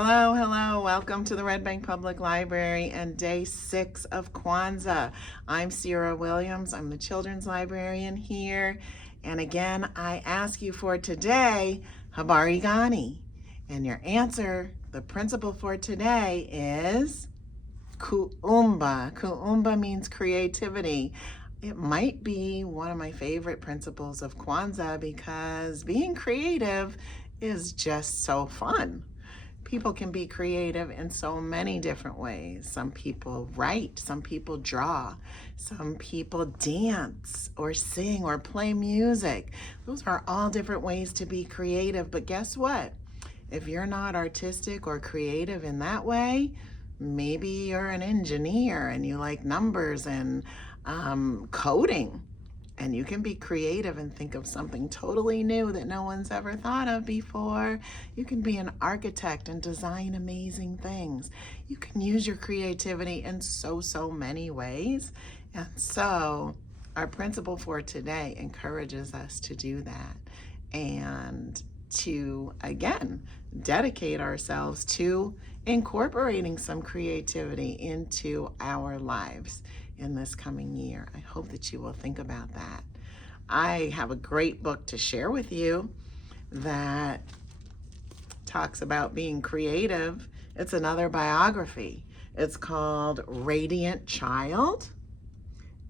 Hello, hello. Welcome to the Red Bank Public Library and day 6 of Kwanzaa. I'm Sierra Williams. I'm the children's librarian here. And again, I ask you for today, Habari Gani. And your answer, the principle for today is Kuumba. Kuumba means creativity. It might be one of my favorite principles of Kwanzaa because being creative is just so fun. People can be creative in so many different ways. Some people write, some people draw, some people dance or sing or play music. Those are all different ways to be creative. But guess what? If you're not artistic or creative in that way, maybe you're an engineer and you like numbers and coding. And you can be creative and think of something totally new that no one's ever thought of before. You can be an architect and design amazing things. You can use your creativity in so many ways. And so our principle for today encourages us to do that and to, again, dedicate ourselves to incorporating some creativity into our lives in this coming year. I hope that you will think about that. I have a great book to share with you that talks about being creative. It's another biography. It's called Radiant Child,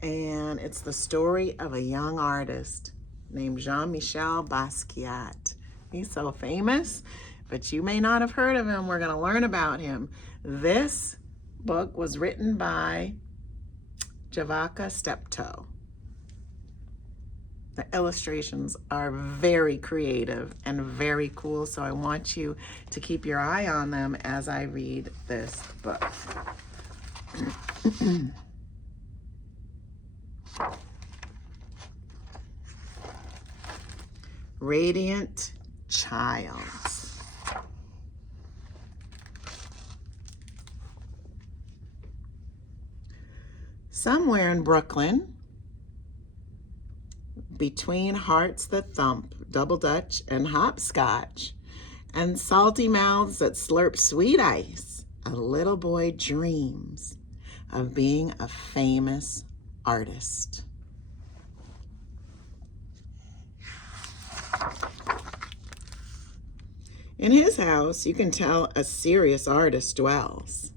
and it's the story of a young artist named Jean-Michel Basquiat. He's so famous, but you may not have heard of him. We're going to learn about him. This book was written by Javaka Steptoe. The illustrations are very creative and very cool, so I want you to keep your eye on them as I read this book. Radiant Child. Somewhere in Brooklyn, between hearts that thump, double Dutch and hopscotch, and salty mouths that slurp sweet ice, a little boy dreams of being a famous artist. In his house, you can tell a serious artist dwells.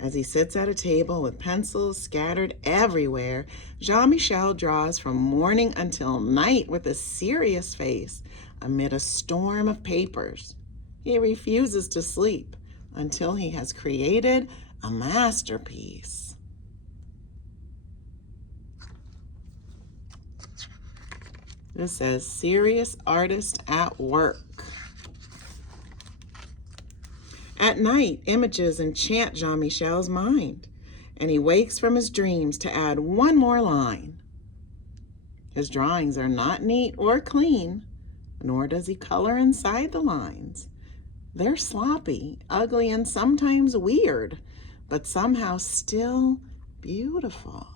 As he sits at a table with pencils scattered everywhere, Jean-Michel draws from morning until night with a serious face amid a storm of papers. He refuses to sleep until he has created a masterpiece. This says, serious artist at work. At night, images enchant Jean-Michel's mind, and he wakes from his dreams to add one more line. His drawings are not neat or clean, nor does he color inside the lines. They're sloppy, ugly, and sometimes weird, but somehow still beautiful.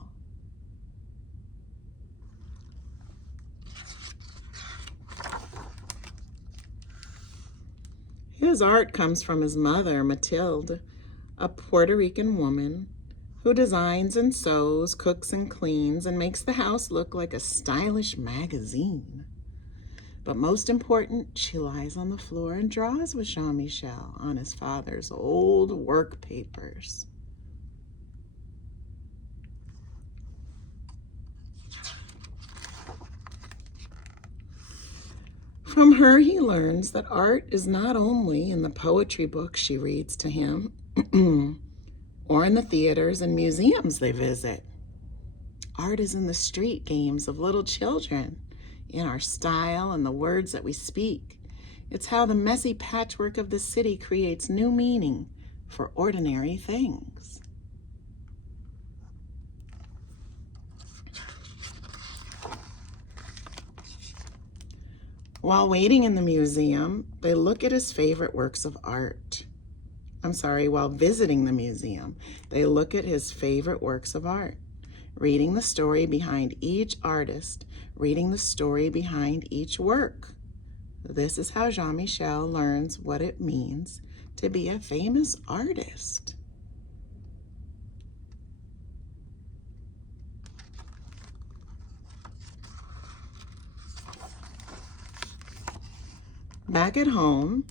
His art comes from his mother, Mathilde, a Puerto Rican woman who designs and sews, cooks and cleans, and makes the house look like a stylish magazine. But most important, she lies on the floor and draws with Jean-Michel on his father's old work papers. From her, he learns that art is not only in the poetry books she reads to him or in the theaters and museums they visit. Art is in the street games of little children, in our style and the words that we speak. It's how the messy patchwork of the city creates new meaning for ordinary things. While waiting in the museum, they look at his favorite works of art. While visiting the museum, they look at his favorite works of art, reading the story behind each artist, reading the story behind each work. This is how Jean-Michel learns what it means to be a famous artist. Back at home,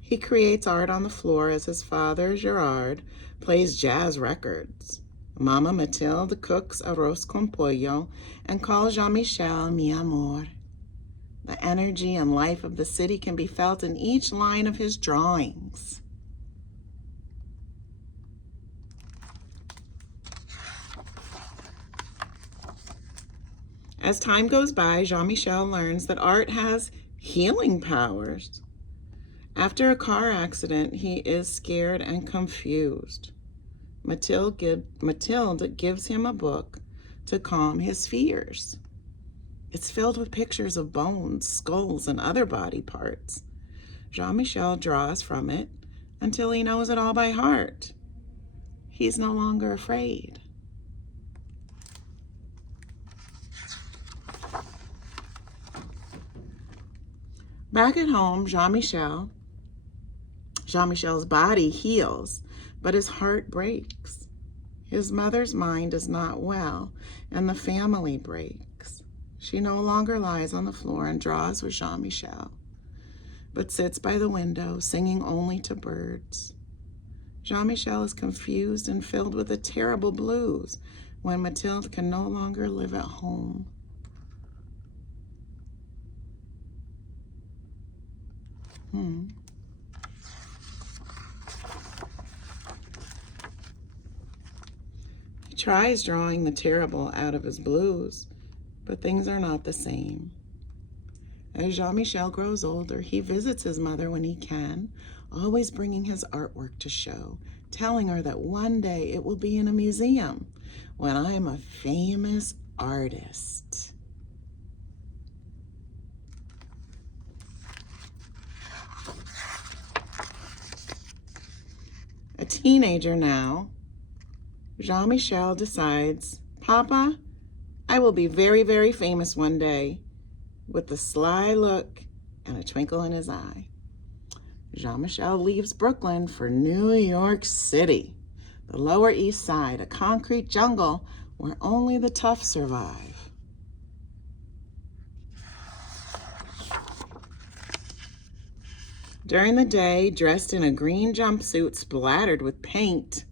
he creates art on the floor as his father, Gerard, plays jazz records. Mama Mathilde cooks arroz con pollo and calls Jean-Michel mi amor. The energy and life of the city can be felt in each line of his drawings. As time goes by, Jean-Michel learns that art has healing powers. After a car accident, he is scared and confused. Mathilde gives him a book to calm his fears. It's filled with pictures of bones, skulls, and other body parts. Jean-Michel draws from it until he knows it all by heart. He's no longer afraid. Back at home, Jean-Michel's body heals, but his heart breaks. His mother's mind is not well, and the family breaks. She no longer lies on the floor and draws with Jean-Michel, but sits by the window, singing only to birds. Jean-Michel is confused and filled with a terrible blues when Mathilde can no longer live at home. He tries drawing the terrible out of his blues, but things are not the same. As Jean-Michel grows older, he visits his mother when he can, always bringing his artwork to show, telling her that one day it will be in a museum when I am a famous artist. A teenager now, Jean-Michel decides, Papa, I will be very, very famous one day, with a sly look and a twinkle in his eye. Jean-Michel leaves Brooklyn for New York City, the Lower East Side, a concrete jungle where only the tough survive. During the day, dressed in a green jumpsuit splattered with paint,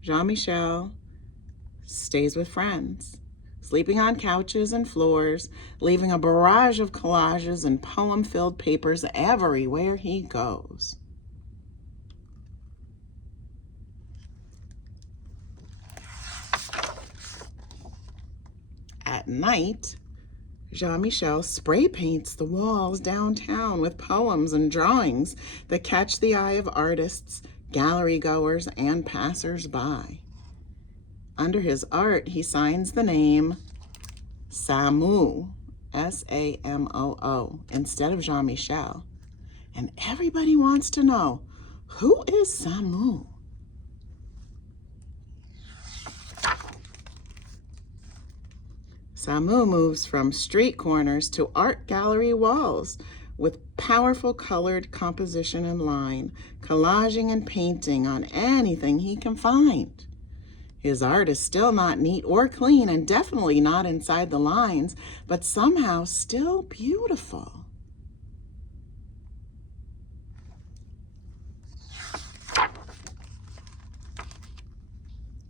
Jean-Michel stays with friends, sleeping on couches and floors, leaving a barrage of collages and poem-filled papers everywhere he goes. At night, Jean-Michel spray paints the walls downtown with poems and drawings that catch the eye of artists, gallery goers, and passers-by. Under his art, he signs the name Samoo, S-A-M-O-O, instead of Jean-Michel. And everybody wants to know, who is Samoo? Samoo moves from street corners to art gallery walls with powerful colored composition and line, collaging and painting on anything he can find. His art is still not neat or clean and definitely not inside the lines, but somehow still beautiful.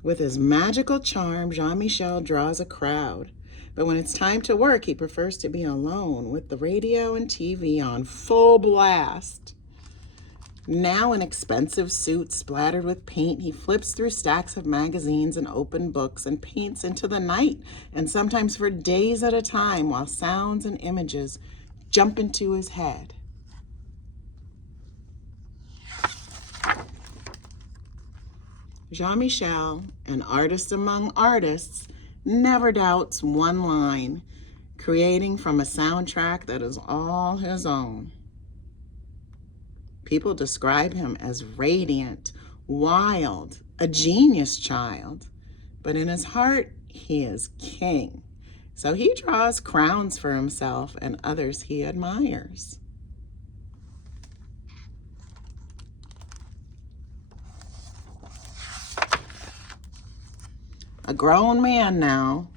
With his magical charm, Jean-Michel draws a crowd. But when it's time to work, he prefers to be alone with the radio and TV on full blast. Now in expensive suits splattered with paint, he flips through stacks of magazines and open books and paints into the night, and sometimes for days at a time, while sounds and images jump into his head. Jean-Michel, an artist among artists, never doubts one line, creating from a soundtrack that is all his own. People describe him as radiant, wild, a genius child, but in his heart, he is king. So he draws crowns for himself and others he admires. A grown man now,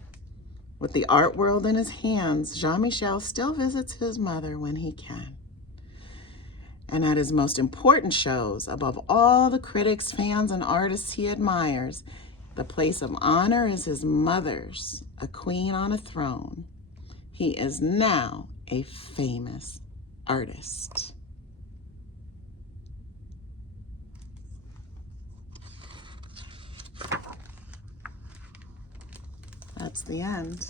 with the art world in his hands, Jean-Michel still visits his mother when he can. And at his most important shows, above all the critics, fans, and artists he admires, the place of honor is his mother's, a queen on a throne. He is now a famous artist. That's the end.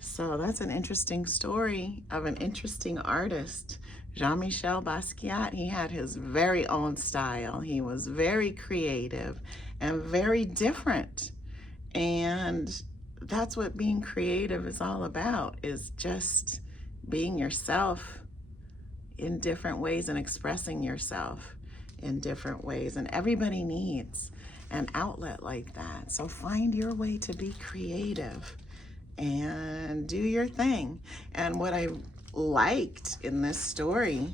So that's an interesting story of an interesting artist. Jean-Michel Basquiat, he had his very own style. He was very creative and very different. And that's what being creative is all about, is just being yourself in different ways and expressing yourself in different ways. And everybody needs an outlet like that. So find your way to be creative and do your thing. And what I liked in this story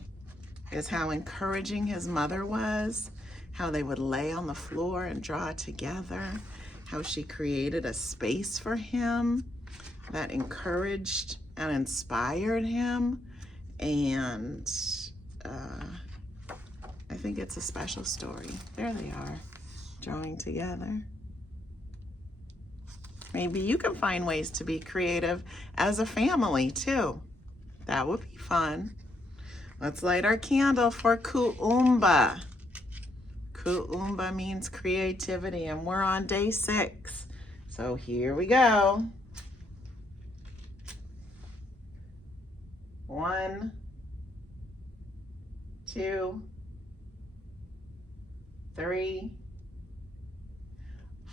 is how encouraging his mother was, how they would lay on the floor and draw together, how she created a space for him that encouraged and inspired him. And I think it's a special story. There they are, drawing together. Maybe you can find ways to be creative as a family too. That would be fun. Let's light our candle for Kuumba. Kuumba means creativity, and we're on day 6. So here we go. 1, 2, 3,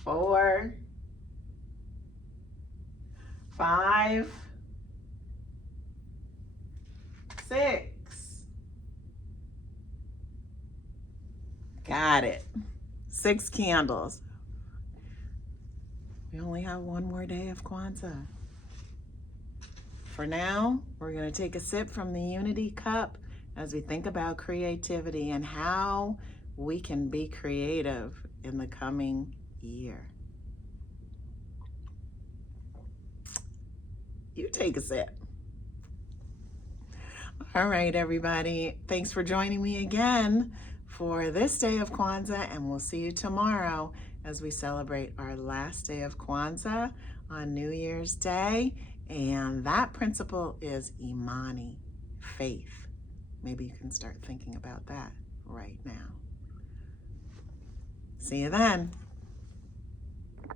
4, 5, 6. Got it. 6 candles. We only have one more day of Kwanzaa. For now, we're going to take a sip from the Unity Cup as we think about creativity and how we can be creative in the coming year. You take a sip. All right, everybody. Thanks for joining me again for this day of Kwanzaa, and we'll see you tomorrow as we celebrate our last day of Kwanzaa on New Year's Day. And that principle is Imani, faith. Maybe you can start thinking about that right now. See you then.